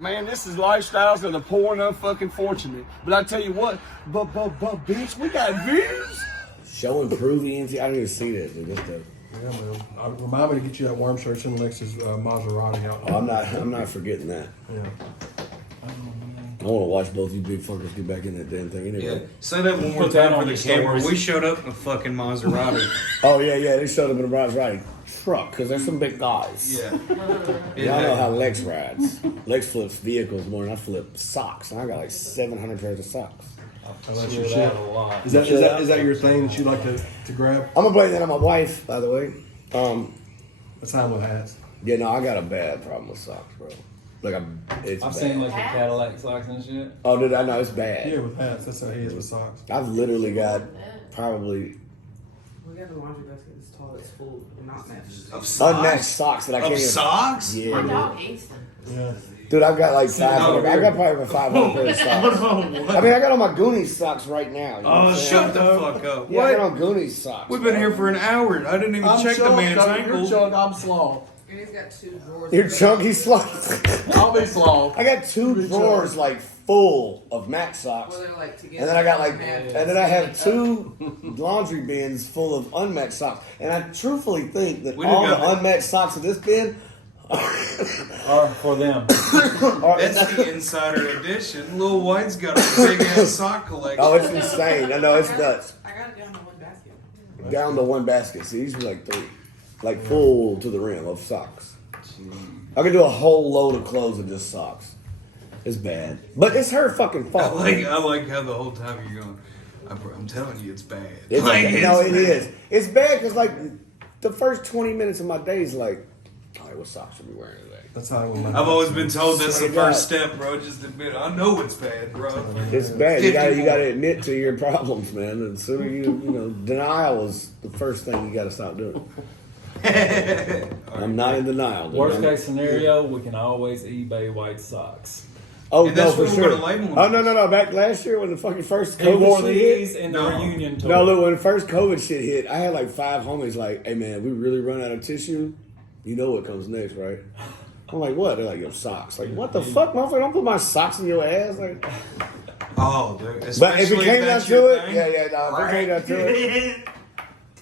Man, this is lifestyles of the poor and unfucking fortunate. But I tell you what, but bitch, we got views. Show improving. I didn't even see that. Dude. Yeah, man. Remind me to get you that worm shirt and Lexus Maserati out. Oh, I'm not forgetting that. Yeah. I want to watch both you big fuckers get back in that damn thing anyway. Yeah. Say that one more Put that time for on the your camera. stories. We showed up in a fucking Maserati. Oh yeah, they showed up in a Maserati truck because there's some big guys. Yeah. Y'all know how Lex rides. Lex flips vehicles more than I flip socks. And I got like 700 pairs of socks. That's Hear your that shit. a lot. Is that your thing that you like to grab? I'm gonna blame that on my wife, by the way. What's time with hats? Yeah, no, I got a bad problem with socks, bro. Like it's I've bad. seen like the Cadillac socks and shit. Oh, dude, I know it's bad. Yeah, with hats. That's how he is with socks. I've literally got probably We got a laundry basket that's tall, it's full, not matched. Of socks? unmatched socks that I can't Of even. socks? Yeah, My dude. dog hates them. Yeah. Dude, I've got like 500. no, I got probably over 500 pairs of socks. I mean, I got on my Goonies socks right now. You know what I'm saying? Shut the fuck up. Yeah, I got What? on Goonies socks. We've been here for an hour. I didn't even check the man's ankle. You're chunk, I'm slow. And he's got two drawers. You're chunky socks. I'll be slow. I got two drawers like full of Max socks, Well, they're like together. and then I got like, half. and then I have two laundry bins full of unmatched socks. And I truthfully think that We all done the got unmatched socks in this bin Or for them. are. That's the insider edition. Lil Wyte's got a big ass sock collection. Oh, it's insane. I know it's nuts. I got it down to one basket. Down to one basket. See, these are like three, like full to the rim of socks. I could do a whole load of clothes of just socks. It's bad, but it's her fucking I fault. like how the whole time you're going, I'm telling you, it's bad. It's Like, bad. it's No, it bad. is. It's bad because like the first 20 minutes of my day is like, all right, what socks should we wearing today? That's how I with my I've always been told that's the Swear to God. first step, bro. Just admit it. I know it's bad, bro. It's bad. You 51. gotta admit to your problems, man. And the sooner you know, denial is the first thing you gotta stop doing. I'm not in denial. dude. Worst case scenario, we can always eBay white socks. Oh And no, that's for what we're sure. gonna label them. Oh no. Back last year when the fucking first He COVID wore shit hit. these in the No. reunion tour. No, look, when the first COVID shit hit, I had like 5 homies like, hey man, we really run out of tissue. You know what comes next, right? I'm like, what? They're like, yo, socks. Like, what the fuck, motherfucker? Don't put my socks in your ass. Like, Oh, dude. but if it Especially came down that's to your it, thing. no, if it came down to it,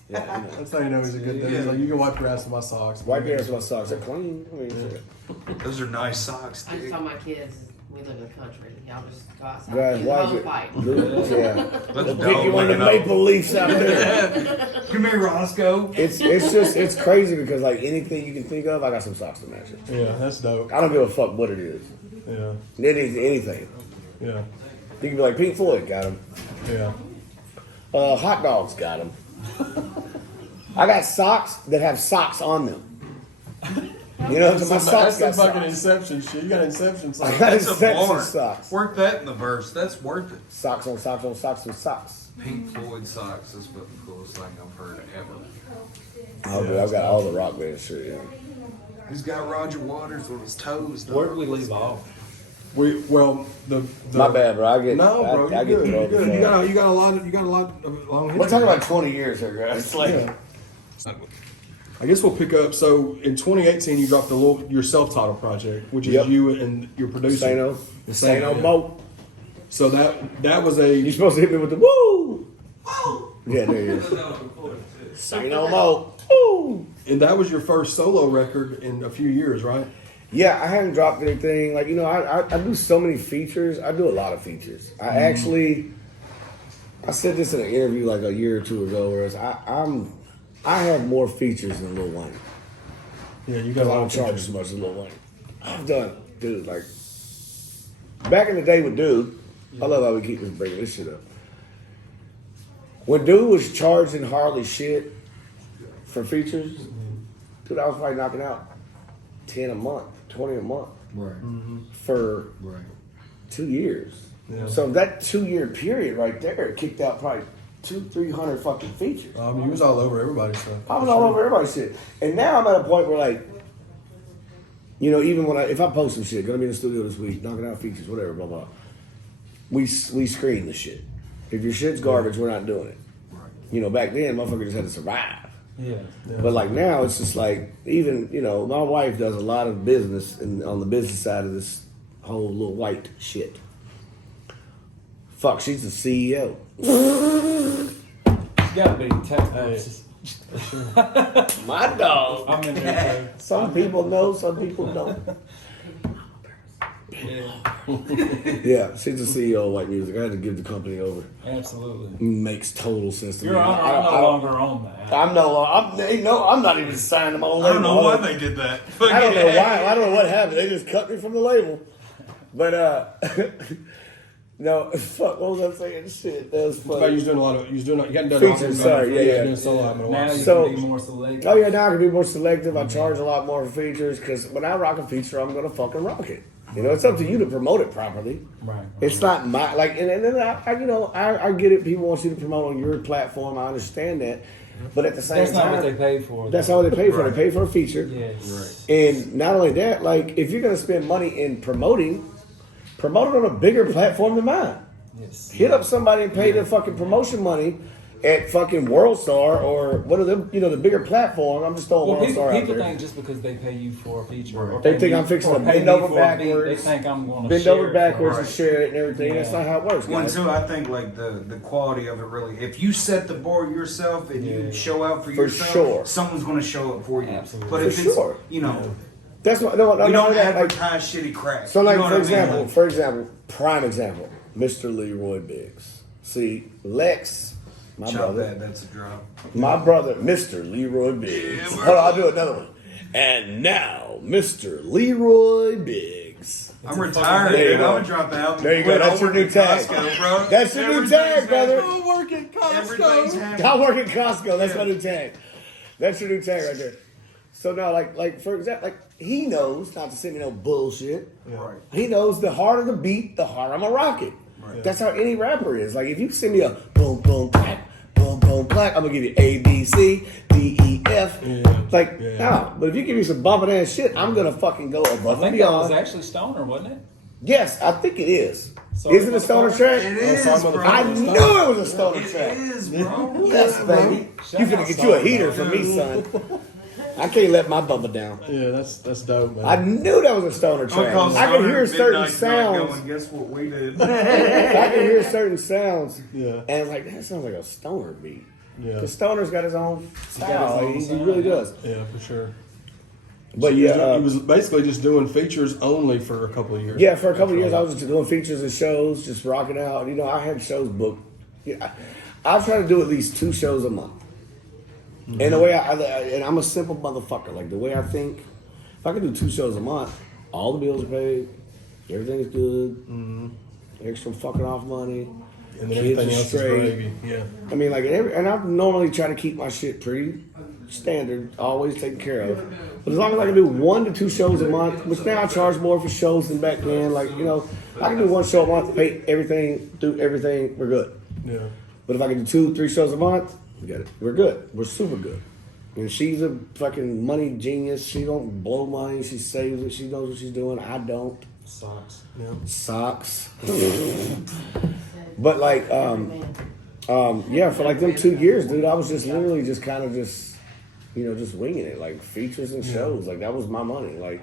yeah, you know. That's how you know he's a good dude. He's like, you can wipe your ass with my socks. Wipe your ass with my socks. They're clean. I mean, shit. Those are nice socks, I just dude. tell my kids, we live in the country. Y'all just go outside. Guys, Use why the is hose it? pipe. Yeah. Let's Pick you one of the maple leaves out there. Come here, Roscoe. It's crazy because like anything you can think of, I got some socks to match it. Yeah, that's dope. I don't give a fuck what it is. Yeah, Anything. yeah, You can be like Pink Floyd got them. yeah. Hot dogs got them. I got socks that have socks on them. You know, so my socks That's got some fucking socks. Inception shit. You got Inception I socks. got That's a Inception bar. socks. Work that in the verse. That's worth it. Socks on socks on socks on socks. Pink Floyd socks is what the coolest thing I've heard ever. Oh, dude, I've got all the rock band shit. Yeah. He's got Roger Waters on his toes. Dog. Where did we leave off? The My bad, bro. I get No, bro, I you're get good. You're thrown good. You off. got a lot of long history. We're talking about 20 years here, guys. Like, Yeah. I guess we'll pick up. So in 2018, you dropped your self-titled project, which is Yep. you and your producer. Sano, Sano yeah. Mo. So that was You're a supposed to hit me with the woo. Yeah, there you go. Sano Mo. Woo. and that was your first solo record in a few years, right? Yeah, I haven't dropped anything. Like, you know, I do so many features. I do a lot of features. I said this in an interview like a year or two ago, whereas I have more features than Lil Wyte. Yeah, you Because got I a lot don't of charge features. as much as Lil Wyte. I've done, dude, like, back in the day with Dude, I love how we keep just bringing this shit up. When Dude was charging Harley shit for features, dude, I was probably knocking out 10 a month, 20 a month Right. for Right. 2 years. Yeah. So that 2-year period right there kicked out probably 200-300 fucking features. You was all over everybody's stuff. I was all over everybody's shit. And now I'm at a point where, like, you know, even when if I post some shit, gonna be in the studio this week, knocking out features, whatever, blah, blah, we screen the shit. If your shit's garbage, we're not doing it. Right. You know, back then, motherfuckers just had to survive. Yeah. But, like, now it's just like, even, you know, my wife does a lot of business on the business side of this whole Lil Wyte shit. Fuck, she's the CEO. It's gotta be tax purposes. My dog. I'm in there Some people know, some people don't. too. Yeah, she's the CEO of White Music. I had to give the company over. Yeah, absolutely. Makes total sense to Your me. Honor, I'm no longer on that. I'm not even signing my own I label. don't know why they did that. I don't know why. I don't know what happened. They just cut me from the label. But no, fuck. What was I saying? Shit, that was But funny. you was doing a lot of, you was doing, you hadn't done Features, album, sorry, yeah. doing solo album in a Now while. you So- can be more selective. Oh yeah, now I can be more selective. I charge a lot more for features because when I rock a feature, I'm gonna fucking rock it. You know, it's up to you to promote it properly. Right. It's not my like, and then I get it. People want you to promote on your platform. I understand that, but at the same That's time, not what they paid for. that's though. not what they pay for. Right. They pay for a feature. Yes. And not only that, like if you're gonna spend money in promoting, promote it on a bigger platform than mine. Yes. Hit up somebody and pay their fucking promotion money at fucking WorldStar or what are them? You know, the bigger platform. I'm just throwing Well, WorldStar out people there. think just because they pay you for a feature, or They pay think me- I'm fixing or to pay bend me over for a beat, They backwards, think I'm going to bend share over it backwards for and share it and everything. That's Yeah. not how it works, One guys. too, I think like the quality of it really. If you set the bar yourself and you Yeah. show out for For yourself, sure. someone's going to show up for you. Absolutely. But For if it's sure. That's what. No, we don't that, like, advertise shitty crap. so, like You know for what I mean? example, prime example, Mr. Leroy Biggs. See, Lex, my Chop brother, that. That's a drop. my brother, Mr. Leroy Biggs. Hold on, I'll do another one. And now, Mr. Leroy Biggs. I'm retired, There you dude. go. I'm gonna drop the album. There you go. Quit That's your new working tag. Costco, bro. That's your new tag, brother. work at Everything's happening. I work at Costco. That's my new tag. That's your new tag right there. So now, like for example, like he knows not to send me no bullshit. Right. He knows the harder the beat, the harder I'm gonna rock it. Right. That's how any rapper is. Like if you send me a boom boom clap, boom boom clap, I'm gonna give you A B C D E F. Like no, but if you give me some bumping ass shit, I'm gonna fucking go I above and think that was beyond. actually Stoner, wasn't it? Yes, I think it is. Sorry, Is it a stoner motherfucker. track? It is, sorry, bro. I knew it was a stoner It track. is, bro. Yes, baby. Shout You out finna get you a Stoner, heater bro. for me, son. I can't let my bubble down. Yeah, that's dope, man. I knew that was a stoner track. I could hear certain sounds. Going, guess what we did? I can hear certain sounds. Yeah. And like that sounds like a stoner beat. Yeah. The stoner's got his own style. got his Like, own he sound, really yeah. does. Yeah, for sure. But he yeah, was basically just doing features only for a couple of years. yeah. For a couple of years, I was just doing features and shows, just rocking out. You know, I had shows booked. Yeah, I try to do at least 2 shows a month. And the way and I'm a simple motherfucker. Like the way I think, if I can do 2 shows a month, all the bills are paid, everything's good, extra fucking off money, And then kids everything are else is straight. gravy. Yeah. I mean, like, and I normally try to keep my shit pretty standard, always taken care of. But as long as I can do 1 to 2 shows a month, which now I charge more for shows than back then. Like, you know, I can do 1 show a month, pay everything, do everything, we're good. Yeah. But if I can do 2, 3 shows a month, we got it. We're good. We're super good. And she's a fucking money genius. She don't blow money. She saves it. She knows what she's doing. I don't. Socks. Yeah. Socks. But like, yeah, for like them 2 years, dude, I was just literally just kind of just, you know, just winging it, like features and shows. Like that was my money. Like,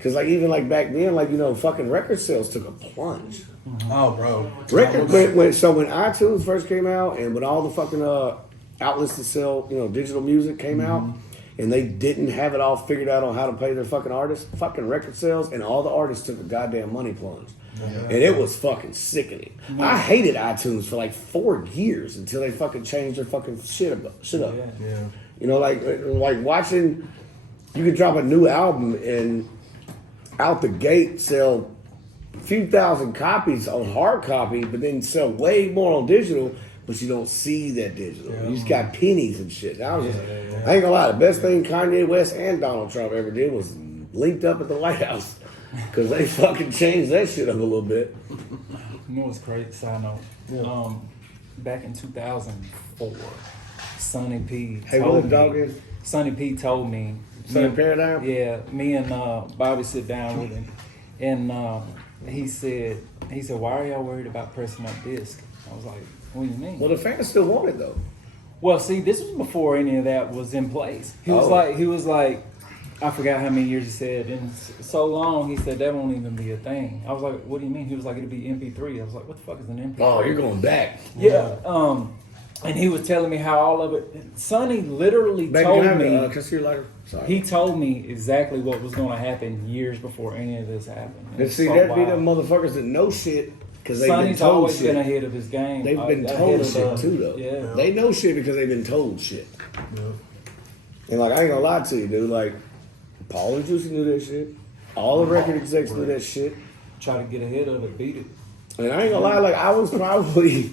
cause like even like back then, like, you know, fucking record sales took a plunge. Oh, bro. Record when iTunes first came out and when all the fucking outlets that sell, you know, digital music came out and they didn't have it all figured out on how to pay their fucking artists, fucking record sales and all the artists took a goddamn money plunge. And it was fucking sickening. I hated iTunes for like 4 years until they fucking changed their fucking shit up. Yeah. Yeah. You know, like watching, you could drop a new album and out the gate sell a few thousand copies on hard copy, but then sell way more on digital, but you don't see that digital. You just got pennies and shit. I was I ain't gonna lie, the best thing Kanye West and Donald Trump ever did was linked up at the White House. Cause they fucking changed that shit up a little bit. You know what's crazy? Side note. Back in 2004, Sonny P. Hey, told what the me- dog is? Sonny P. told me. Sonny Paradigm? Yeah, me and Bobby sit down with him, and he said, "Why are y'all worried about pressing that disc?" I was like, "What do you mean?" Well, the fans still want it though. Well, see, this was before any of that was in place. He was Oh. like, I forgot how many years he said. And so long, he said that won't even be a thing. I was like, what do you mean? He was like, it'll be MP3. I was like, what the fuck is an MP3? Oh, you're going back. Yeah. And he was telling me how all of it. Sonny literally Baby, told can me. I can I see your lighter? Sorry. He told me exactly what was going to happen years before any of this happened. And see, that'd be them motherfuckers that know shit because they've Sonny's been told always shit. been ahead of his game. They've been ahead told of shit too, though. Yeah. They know shit because they've been told shit. Yeah. And like, I ain't gonna lie to you, dude. Like, Paul and Juicy knew that shit. All the record execs knew that shit. Try to get ahead of it, beat it. And I ain't gonna lie, like, I was probably.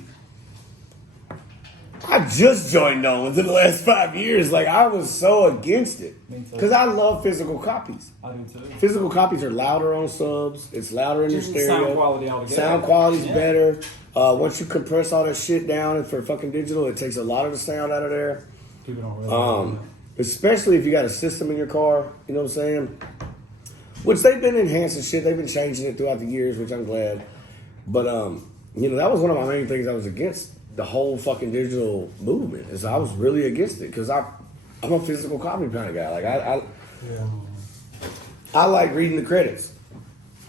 I just joined on within the last 5 years. Like, I was so against it. Me too. Because I love physical copies. I do too. Physical copies are louder on subs. It's louder in your Just stereo. sound quality altogether. Sound quality's Yeah. better. Once you compress all that shit down and for fucking digital, it takes a lot of the sound out of there. People don't realize Especially if you got a system in your car, you know what I'm saying? Which they've been enhancing shit. They've been changing it throughout the years, which I'm glad. But you know, that was one of my main things I was against the whole fucking digital movement. Is I was really against it because I'm a physical copy kind of guy. Like Yeah. I like reading the credits.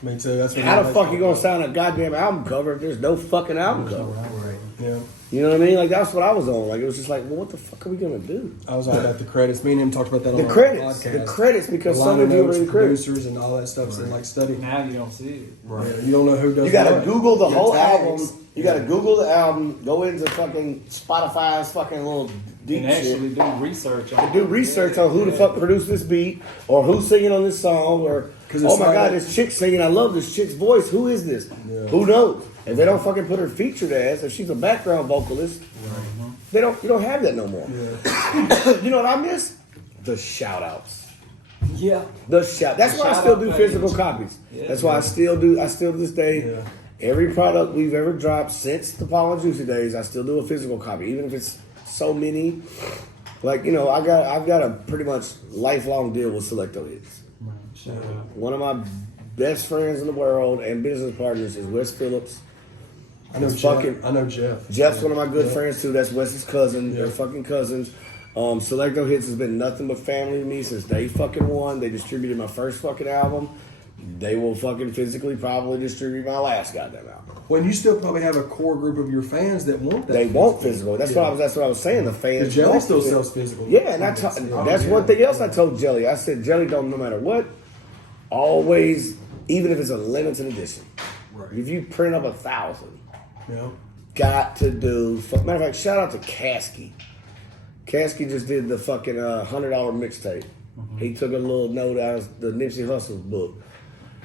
Me too. That's what. How the fuck you gonna sound a goddamn album cover if there's no fucking album cover? Yeah. You know what I mean? Like that's what I was on. Like it was just like, well, what the fuck are we gonna do? I was all about the credits. Me and him talked about that on The our credits, podcast. the credits, because The some liner of you notes, read the credits. producers, and all that stuff. And like study. now you don't see it. Right. Yeah, you don't know who does. You gotta what. Google the Your whole tags. album. You gotta Google the album. Go into fucking Spotify's fucking little deep And shit. actually do research on Do research on who the fuck produced this beat, or who's singing on this song, or 'Cause it's oh my like- god, this chick singing. I love this chick's voice. Who is this? Yeah. Who knows? If they don't fucking put her featured ass, if she's a background vocalist, they don't. You don't have that no more. Yeah. You know what I miss? The shout outs. Yeah. The shout. That's why I still do Shout-out physical page. copies. Yeah. That's why I still do. I still to this day. Yeah. Every product we've ever dropped since the Paul and Juicy days, I still do a physical copy, even if it's so many. Like you know, I've got a pretty much lifelong deal with Selecto Hits. Shout out. One of my best friends in the world and business partners is Wes Phillips. I know It's Jeff. fucking- I know Jeff. Jeff's one of my good Yeah. friends too. That's Wes's cousin. Yeah. They're fucking cousins. Selecto Hits has been nothing but family to me since day fucking one. They distributed my first fucking album. They will fucking physically probably distribute my last goddamn album. When you still probably have a core group of your fans that want that. They want physical. That's what I was saying. The fans. The Jelly want still physical. sells physical. Yeah, and that's one thing else I told Jelly. I said, Jelly, don't no matter what, always, even if it's a limited edition, Right. if you print up 1,000, Yeah. got to do. Matter of fact, shout out to Kasky. Kasky just did the fucking $100 mixtape. He took a little note out of the Nipsey Hussle's book.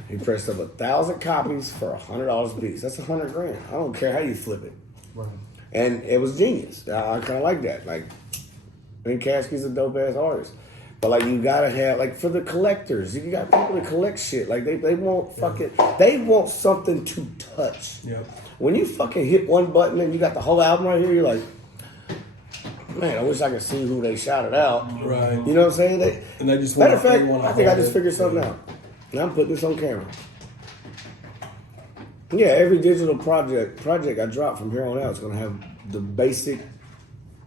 He pressed up 1,000 copies for $100 a piece. That's $100 grand. I don't care how you flip it. Right. And it was genius. I kind of like that. Like, I think Kasky's a dope ass artist. But like, you gotta have like for the collectors. You got people that collect shit. Like they want fucking. They want something to touch. Yeah. When you fucking hit one button and you got the whole album right here, you're like, man, I wish I could see who they shouted out. Right. You know what I'm saying? And they just Matter of want- fact, they want to I think I hold just it. figured something out. And I'm putting this on camera. Yeah, every digital project I drop from here on out is gonna have the basic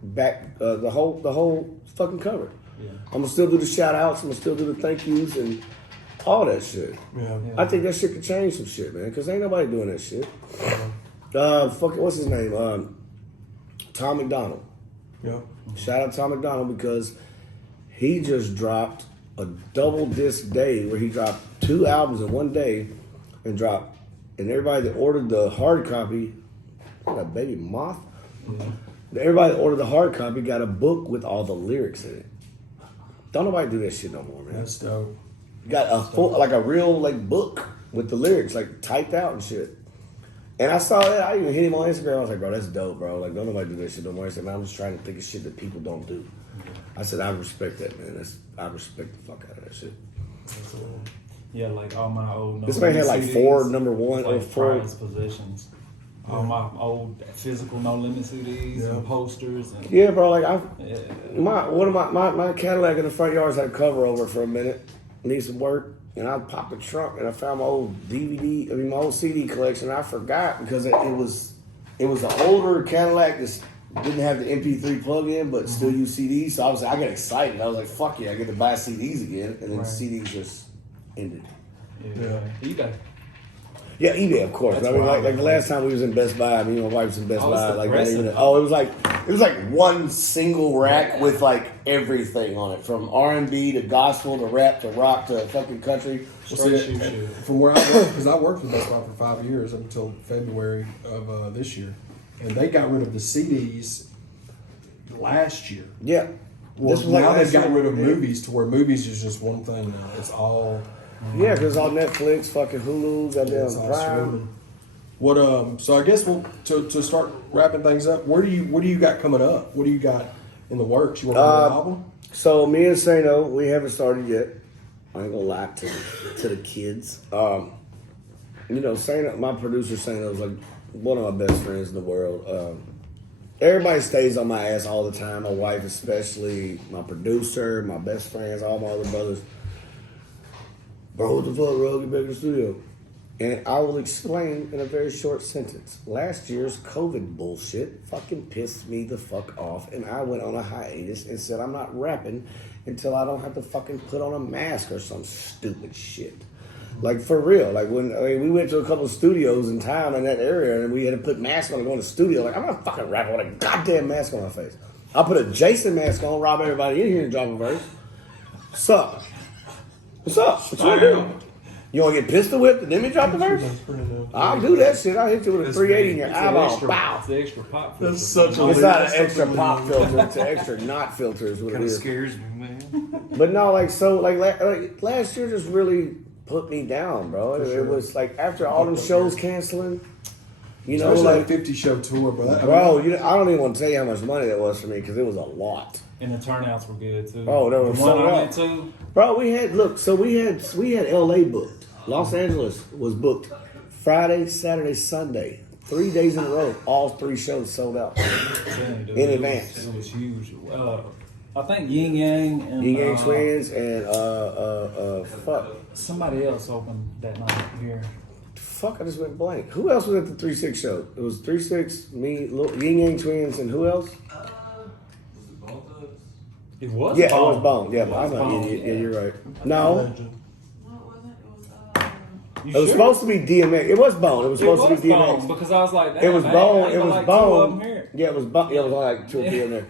back, the whole fucking cover. Yeah. I'm gonna still do the shout outs. I'm gonna still do the thank yous and all that shit. Yeah. I think that shit could change some shit, man. Cause ain't nobody doing that shit. Fucking what's his name? Tom McDonald. Yeah. Shout out Tom McDonald because he just dropped a double disc day where he dropped 2 albums in one day and everybody that ordered the hard copy, what that baby moth? Everybody that ordered the hard copy got a book with all the lyrics in it. Don't nobody do that shit no more, man. That's dope. Got a full, like a real like book with the lyrics like typed out and shit. And I saw that. I even hit him on Instagram. I was like, bro, that's dope, bro. Like, don't nobody do that shit no more. He said, man, I'm just trying to think of shit that people don't do. I said, I respect that, man. I respect the fuck out of that shit. Yeah, like all my old. This man had like CDs, 4 number one or like 4. prized possessions. All my old physical No Limit CDs and posters and Yeah, bro. Like yeah. my Cadillac in the front yard's had a cover over for a minute. Need some work. And I popped the trunk and I found my old my old CD collection. And I forgot because it was an older Cadillac that's didn't have the MP3 plug-in, but still use CDs. So I got excited. I was like, "Fuck yeah, I get to buy CDs again." And then Right. CDs just ended. Yeah. eBay. Yeah, eBay, of course. That's I mean, wild, like the man. last time we was in Best Buy, I mean, my wife was in Best Oh, it's Buy. Like, not depressing. even, it was like one single rack with like everything on it, from R&B to gospel to rap to rock to fucking country. Straight shoe shit. From where I worked, because I worked for Best Buy for 5 years up until February of this year, and they got rid of the CDs last year. Yeah. Well, This was like now they've last gotten year. rid of movies to where movies is just one thing now. It's all Yeah, because it's all Netflix, fucking Hulu, it's goddamn all Prime. streaming. What so I guess we'll to start wrapping things up. What do you got coming up? What do you got in the works? You want to do an album? So me and Sano, we haven't started yet. I ain't gonna lie to the kids. You know, Sano, my producer Sano is like one of my best friends in the world. Everybody stays on my ass all the time. My wife especially, my producer, my best friends, all my other brothers. Bro, what the fuck, bro? Get back in the studio. And I will explain in a very short sentence. Last year's COVID bullshit fucking pissed me the fuck off, and I went on a hiatus and said I'm not rapping until I don't have to fucking put on a mask or some stupid shit. Like, for real. Like, we went to a couple of studios in town in that area, and we had to put masks on to go in the studio. Like, I'm not fucking rapping with a goddamn mask on my face. I'll put a Jason mask on, rob everybody in here and drop a verse. What's up? What's up? What you want to do? You want to get pistol whipped and then me drop the verse? I'll do that shit. I'll hit you with a 380 in your eyeball. Bow. It's the extra pop filter. That's such a It's not an extra pop filter. It's an extra not filter is what it Kind of is. scares me, man. But no, like last year just really put me down, bro. It was like after all them shows canceling, you know, Especially like that 50 show tour, bro. I don't even want to tell you how much money that was for me because it was a lot. And the turnouts were good too. Oh, they were the sold one I out. went to. Bro, we had LA booked. Los Angeles was booked Friday, Saturday, Sunday. 3 days in a row. All 3 shows sold out. In advance. It was huge. I think Yin Yang and Yin Yang Twins and fuck. somebody else opened that night here. Fuck, I just went blank. Who else was at the 3-6 show? It was 3-6, me, Yin Yang Twins, and who else? It was Yeah, Bone. it was Bone. Yeah, It I'm was not Bone. idiot. Yeah, you're right. No, No, it wasn't. You it was sure? supposed to be DMX. It was Bone. It was It supposed was to be Bone DMX. because I was like, It was damn, Bone. ain't It but was like 2 of them Bone. here. Yeah, it was Bone. Yeah, it was only like 2 or 3 in there.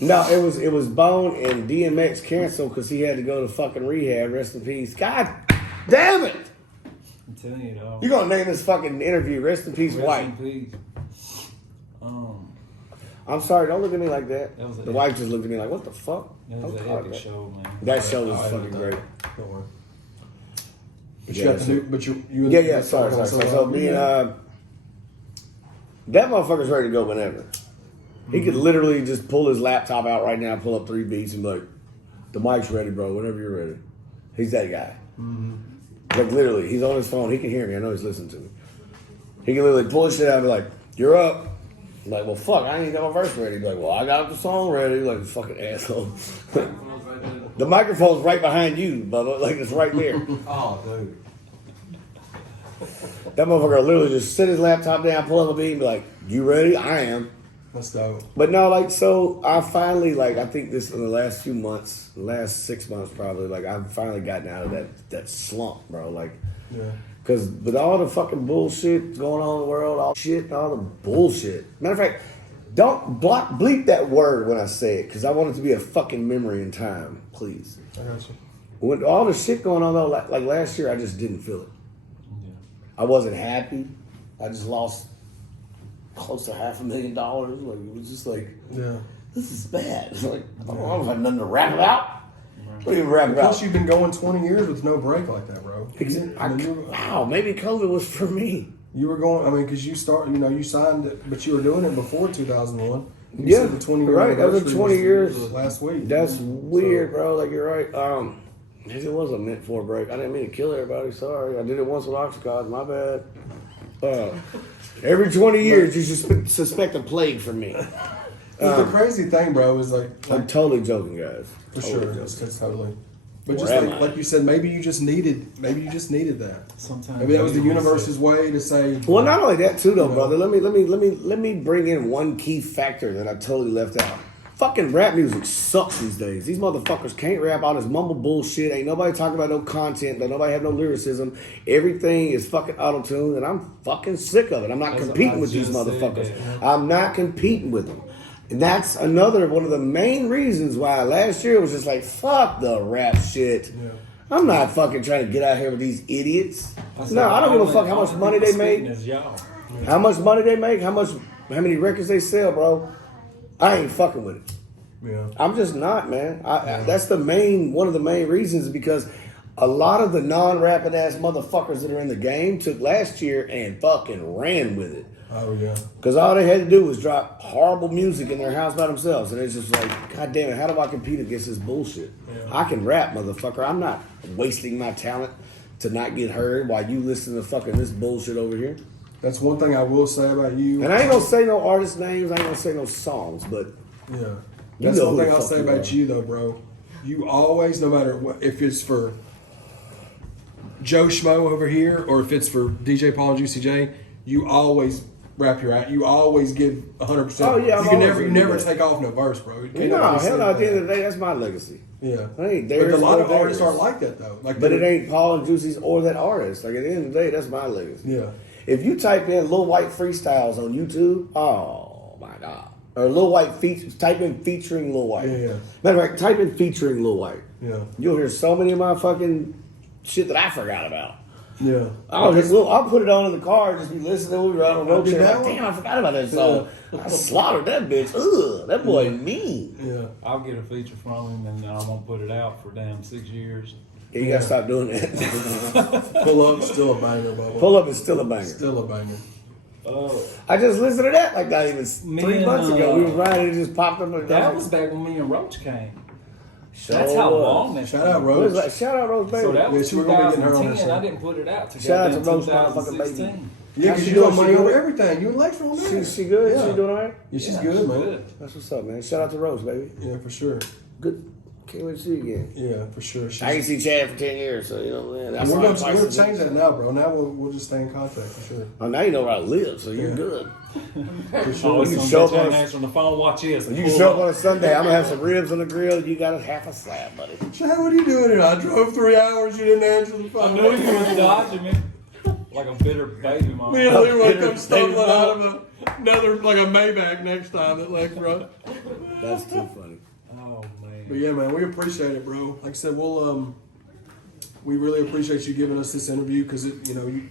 No, it was Bone and DMX canceled because he had to go to fucking rehab. Rest in peace. God damn it! I'm telling you though. You're gonna name this fucking interview "Rest in Peace, Rest White." in peace. I'm sorry. Don't look at me like that. That was The wife just looked at me like, "What the fuck?" It was I'm an sorry, epic man. show, man. That show was I fucking did that. great. Don't worry. But Yeah, you got so- to do. But you. Yeah. Sorry. So me and that motherfucker's ready to go whenever. He could literally just pull his laptop out right now, pull up 3 beats, and be like, "The mic's ready, bro. Whenever you're ready." He's that guy. Like literally, he's on his phone. He can hear me. I know he's listening to me. He can literally pull his shit out and be like, "You're up." I'm like, well, fuck, I ain't got my verse ready. He's like, well, I got the song ready. Like, this fucking asshole. The microphone's right behind you, Bubba. Like, it's right there. Oh, dude. That motherfucker literally just sit his laptop down, pull up a beat, and be like, you ready? I am. That's dope. But no, like, so I finally, like, I think this in the last few months, last 6 months probably, like, I've finally gotten out of that slump, bro. Like, Yeah. because with all the fucking bullshit going on in the world, all shit and all the bullshit. Matter of fact, don't bleep that word when I say it, because I want it to be a fucking memory in time, please. I got you. With all the shit going on though, like last year, I just didn't feel it. I wasn't happy. I just lost close to $500,000. Like, it was just like, Yeah. this is bad. Like, I don't have nothing to rap about. What are you rap about? Plus, you've been going 20 years with no break like that, bro. Wow, maybe COVID was for me. You were going. I mean, because you you signed it, but you were doing it before 2001. You Yeah, said the 20-year right. That was anniversary 20 years. last week. That's weird, bro. Like, you're right. Maybe it wasn't meant for a break. I didn't mean to kill everybody. Sorry. I did it once with Oxycontin. My bad. Every 20 years, you suspect a plague from me. The crazy thing, bro, is like I'm totally joking, guys. for Totally sure. joking. It's totally. But just Or am I? like you said, maybe you just needed that. Sometimes Maybe that was the you universe's way to say. Well, not only that too, though, Yeah. brother. Let me bring in one key factor that I totally left out. Fucking rap music sucks these days. These motherfuckers can't rap all this mumble bullshit. Ain't nobody talking about no content. Don't nobody have no lyricism. Everything is fucking auto-tuned, and I'm fucking sick of it. I'm not That's competing what I with these just said motherfuckers. that. I'm not competing with them. And that's another one of the main reasons why last year was just like, fuck the rap shit. Yeah. I'm not fucking trying to get out here with these idiots. said, No, I don't give a only- fuck how much only money they people make. spitting is y'all. How much money they make, how many records they sell, bro. I ain't fucking with it. Yeah. I'm just not, man. That's one of the main reasons, because a lot of the non-rapping ass motherfuckers that are in the game took last year and fucking ran with it. Oh yeah. Because all they had to do was drop horrible music in their house by themselves. And it's just like, God damn it, how do I compete against this bullshit? Yeah. I can rap, motherfucker. I'm not wasting my talent to not get heard while you listen to fucking this bullshit over here. That's one thing I will say about you. And I ain't gonna say no artist names, I ain't gonna say no songs, but Yeah. You That's know one who thing the I'll fuck say you about are. you, though, bro. You always, no matter what, if it's for Joe Schmo over here or if it's for DJ Paul and Juicy J, you always rap your act. You always give 100%. Oh, yeah, I'm you can always never, you gonna do never that. take off no verse, bro. You can't no, never hell say no, at the end that. of the day, that's my legacy. Yeah. I ain't But theirs a lot or of artists theirs. aren't like that, though. Like But it ain't Paul and Juicy's or that artist. Like, at the end of the day, that's my legacy. Yeah. If you type in Lil Wyte freestyles on YouTube, oh my God. Or Lil Wyte type in featuring Lil Wyte. Yeah. Matter of fact, type in featuring Lil Wyte. Yeah. You'll hear so many of my fucking shit that I forgot about. Yeah. I'll put it on in the car and just be listening. We'll be riding on a road do trip. that Like, one. damn, I forgot about that song. I slaughtered that bitch. Ugh, that boy mean. Yeah. I'll get a feature from him and then I'm gonna put it out for damn 6 years. Yeah, you gotta stop doing that. Pull Up, still a banger, Bubba. Pull Up is still a banger. Still a banger. Oh, I just listened to that like not even Me 3 and, months ago. We was riding, it just popped up. that was back when me and Roach came. Sure That's how was. long that Shout out, What was Roach. that? Shout out Rose Baby. So that was Yeah, we're gonna be getting her on 2010. this I one. didn't put it out to Shout out to goddamn Roach motherfucking Baby. 2016. Yeah, How's because she you doing? got money She over good? everything. You and Lex are on there. She good? Yeah. She doing all right? Yeah, she's Yeah, good, man. good. That's what's up, man. Shout out to Rose, baby. Yeah, for sure. Good. Can't wait to see you again. Yeah, for sure. She's, I ain't see Chad for 10 years, so you know what I'm saying. That's we're why gonna, I'm we're gonna twice change a that now, bro. Now we'll just stay in contact for sure. Oh, now you know where I live, so you're Yeah. good. For Oh, sure. it's can gonna show get you us- an answer on the phone. Watch this. When you can show up on a Sunday, I'm gonna have some ribs on the grill. You got a half a slab, buddy. Chad, what are you doing here? I drove 3 hours. You didn't answer the I phone. knew you was dodging me like a bitter baby mom. Me and Leroy Bitter come stumbling baby out of another like a Maybach next time that Lex brought. That's too funny. Oh man. But yeah, man, we appreciate it, bro. Like I said, we'll we really appreciate you giving us this interview because you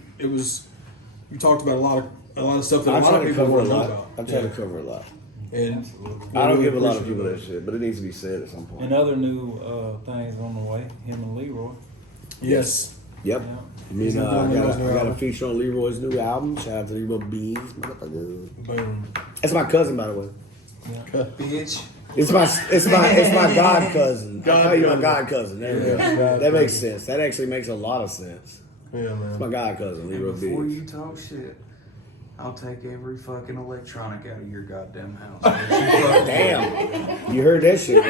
talked about a lot of stuff that a I'm lot trying of to people cover a want to know lot. about. I'm trying to cover a lot. And I don't really give a lot of appreciate people it. that shit, but it needs to be said at some point. And other new things on the way. Him and Leroy. Yes. Yep. Yeah. I mean, He's gonna I be on Leroy's new got a album. feature on Leroy's new album. Shout out to Leroy Beans. Motherfucker. Boom. That's my cousin, by the way. Bitch. It's my god cousin. I'll tell you my god cousin. There we go. God That makes sense. That actually makes a lot of sense. Yeah, It's my man. god cousin, Leroy And before Beans. you talk shit, I'll take every fucking electronic out of your goddamn house. Damn. You heard that shit.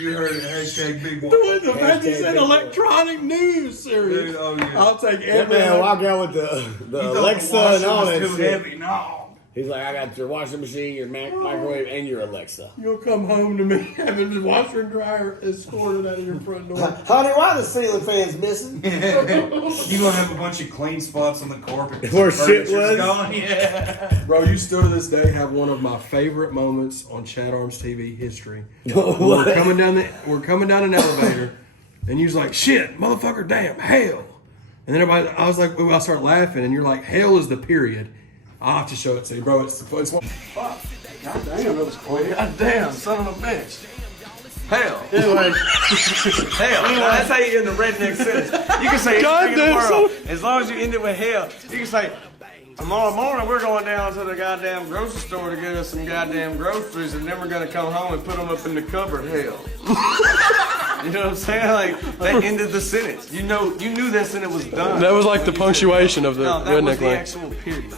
You heard it. Hashtag big one. The fact you Hashtag said big electronic news series. Dude, oh yeah. I'll take That every. man walk out with the You thought Alexa the washer and all was that too shit. heavy. No. He's like, I got your washing machine, your microwave, and your Alexa. You'll come home to me having the washer and dryer escorted out of your front door. Honey, why the ceiling fan's missing? You gonna have a bunch of clean spots on the carpet. 'cause Where the shit furniture's was? Gone. Yeah. Bro, you still to this day have one of my favorite moments on Chad Arms TV history. What? We're coming down an elevator, and you was like, "Shit, motherfucker, damn, hell!" And then I was like, I started laughing, and you're like, "Hell is the period." I'll have to show it to you, bro. It's one. God damn, that was quick. God damn, son of a bitch. Hell. Anyway. Hell. That's how you end the redneck sentence. You can say anything in the world. As long as you end it with hell. You can say, tomorrow morning we're going down to the goddamn grocery store to get us some goddamn groceries, and then we're going to come home and put them up in the cupboard. Hell. You know what I'm saying? Like, that ended the sentence. You knew that sentence was done. That was like the punctuation of the No, that was redneck the line. actual period.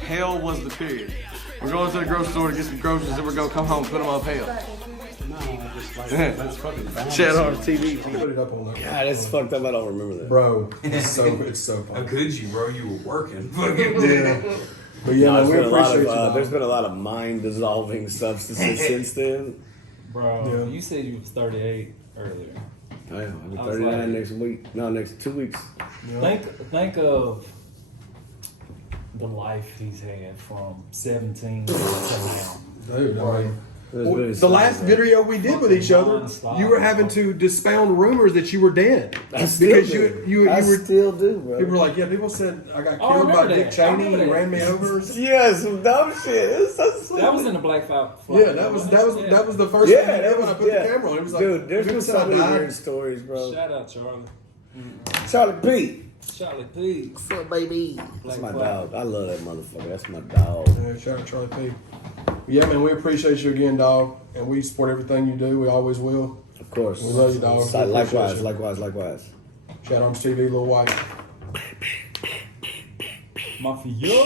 Hell was the period. We're going to the grocery store to get some groceries, and we're going to come home and put them up hell. No, I just like that's fucking bad. Chat on TV. Put it up on there. God, it's fucked up. I don't remember that. Bro, it's so How funny. could you, bro? You were working. Fucking Yeah. But yeah, No, man, we appreciate you. dog. there's been a lot of mind dissolving substances since then. Bro, Yeah. you said you was 38 earlier. I am. I'll be I was 39 like- next week. No, next 2 weeks. Think of the life he's had from 17 to now. Dude, I mean, It's well, been the something, last bro. video we did with each other, Non-stop. you were having to dispound rumors that you were dead. I still Because do. you I were still do, bro. people were like, yeah, people said I got Oh, I killed by remember Dick that. I Cheney remember and that. ran me over. Yeah, some dumb shit. It's so stupid. That was in the Black Flag. Yeah, that was the first Yeah, thing I that did when was I put yeah. the camera on. It was like, dude, there's been people so said I many died. weird stories, bro. Shout out Charlie. Charlie P. Charlie P. What's up, baby? That's Black my Flag. dog. I love that motherfucker. That's my dog. Yeah, shout out Charlie P. Yeah, man, we appreciate you again, dog, and we support everything you do. We always will. Of course. We love you, dog. So, We appreciate likewise, you. likewise. Shout out to TV, Lil Wyte. Mafia.